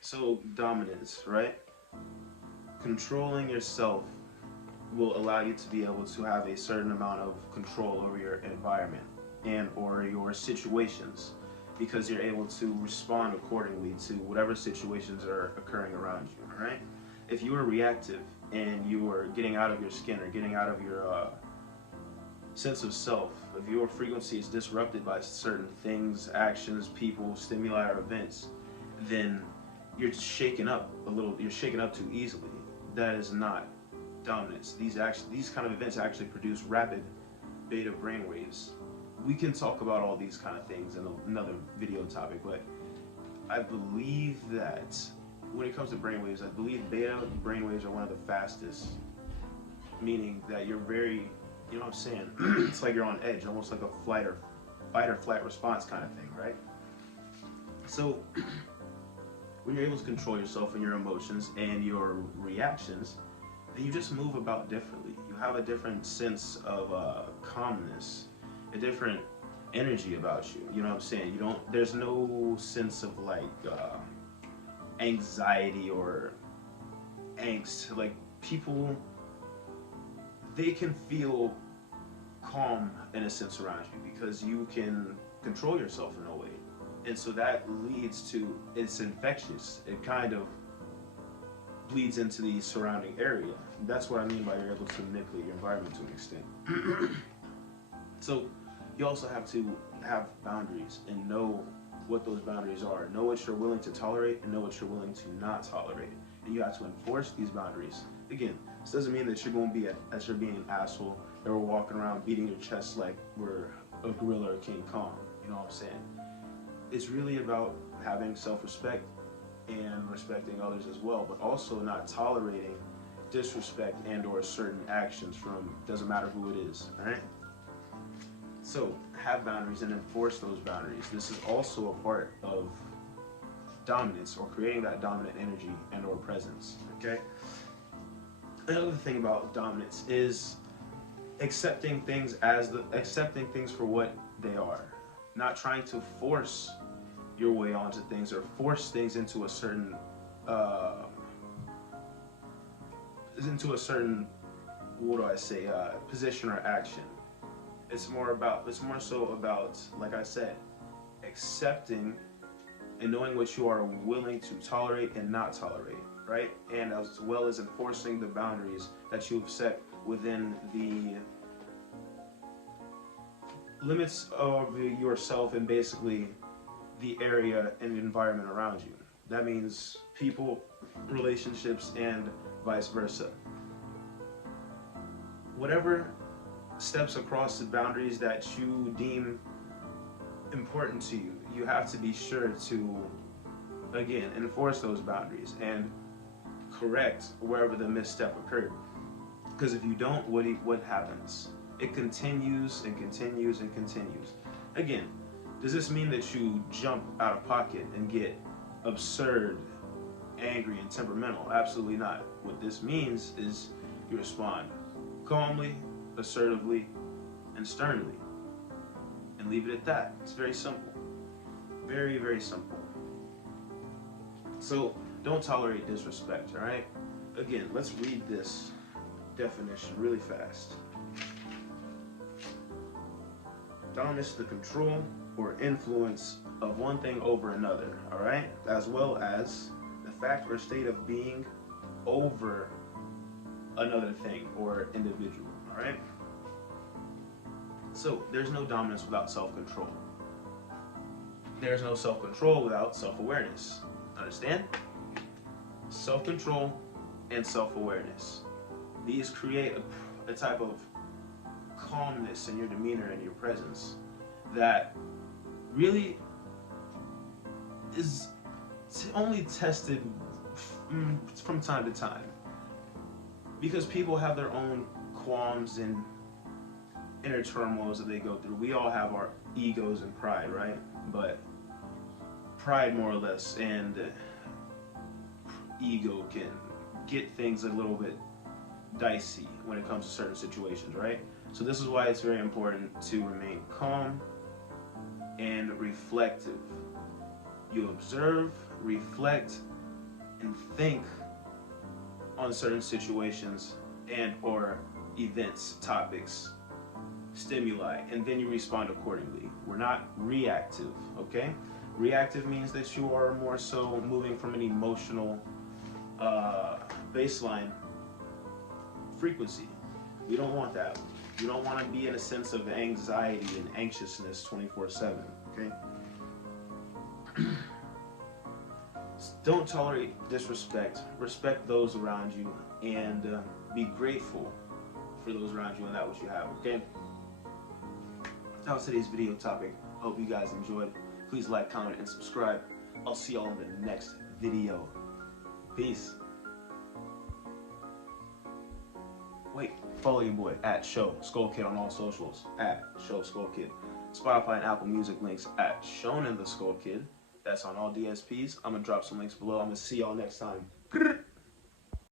So dominance, right? Controlling yourself will allow you to be able to have a certain amount of control over your environment and or your situations, because you're able to respond accordingly to whatever situations are occurring around you. All right, if you are reactive and you are getting out of your skin or getting out of your sense of self, if your frequency is disrupted by certain things, actions, people, stimuli, or events, then you're shaken up a little. You're shaken up too easily. That is not dominance. These kind of events actually produce rapid beta brainwaves. We can talk about all these kind of things in another video topic, but I believe that when it comes to brainwaves, I believe beta brainwaves are one of the fastest, meaning that you're very, you know what I'm saying? It's like you're on edge, almost like a fight or flight response kind of thing, right? So when you're able to control yourself and your emotions and your reactions, then you just move about differently. You have a different sense of calmness, a different energy about you. You know what I'm saying? You don't. There's no sense of like anxiety or angst. Like people, they can feel calm in a sense around you because you can control yourself in a way, and so that leads to, it's infectious. It kind of bleeds into the surrounding area. That's what I mean by you're able to manipulate your environment to an extent. So you also have to have boundaries and know what those boundaries are. Know what you're willing to tolerate and know what you're willing to not tolerate. And you have to enforce these boundaries. Again, this doesn't mean that you're going to be that you're being an asshole, that we're walking around beating your chest like we're a gorilla or King Kong. You know what I'm saying? It's really about having self-respect and respecting others as well, but also not tolerating disrespect and or certain actions from, doesn't matter who it is, all right? So have boundaries and enforce those boundaries. This is also a part of dominance, or creating that dominant energy and or presence, okay? Another thing about dominance is accepting things accepting things for what they are, not trying to force your way onto things or force things into a certain what do I say, position or action. It's more so about, like I said, accepting and knowing what you are willing to tolerate and not tolerate, right? And as well as enforcing the boundaries that you have set within the limits of yourself and basically the area and the environment around you. That means people, relationships, and vice versa. Whatever steps across the boundaries that you deem important to you, you have to be sure to, again, enforce those boundaries and correct wherever the misstep occurred. Because if you don't, what happens? It continues and continues and continues. Again, does this mean that you jump out of pocket and get absurd, angry, and temperamental? Absolutely not. What this means is you respond calmly, assertively, and sternly, and leave it at that. It's very simple. Very, very simple. So don't tolerate disrespect, all right? Again, let's read this definition really fast. Dominance is the control or influence of one thing over another, all right? As well as the fact or state of being over another thing or individual, all right? So there's no dominance without self-control. There's no self-control without self-awareness. Understand? Self-control and self-awareness. These create a type of calmness in your demeanor and your presence that really is only tested from time to time, because people have their own qualms and inner turmoils that they go through. We all have our egos and pride, right? But pride, more or less, and ego can get things a little bit dicey when it comes to certain situations, right? So this is why it's very important to remain calm and reflective. You observe, reflect, and think on certain situations and or events, topics, stimuli, and then you respond accordingly. We're not reactive, okay? Reactive means that you are more so moving from an emotional baseline frequency. We don't want that. You don't want to be in a sense of anxiety and anxiousness 24/7, okay? Don't tolerate disrespect. Respect those around you, and be grateful for those around you and that which you have, okay? That was today's video topic. Hope you guys enjoyed. Please like, comment, and subscribe. I'll see y'all in the next video. Peace. Wait, follow your boy at Show Skull Kid on all socials, at Show Skull Kid. Spotify and Apple Music links at Shown in the Skull Kid. That's on all DSPs. I'm gonna drop some links below. I'm gonna see y'all next time.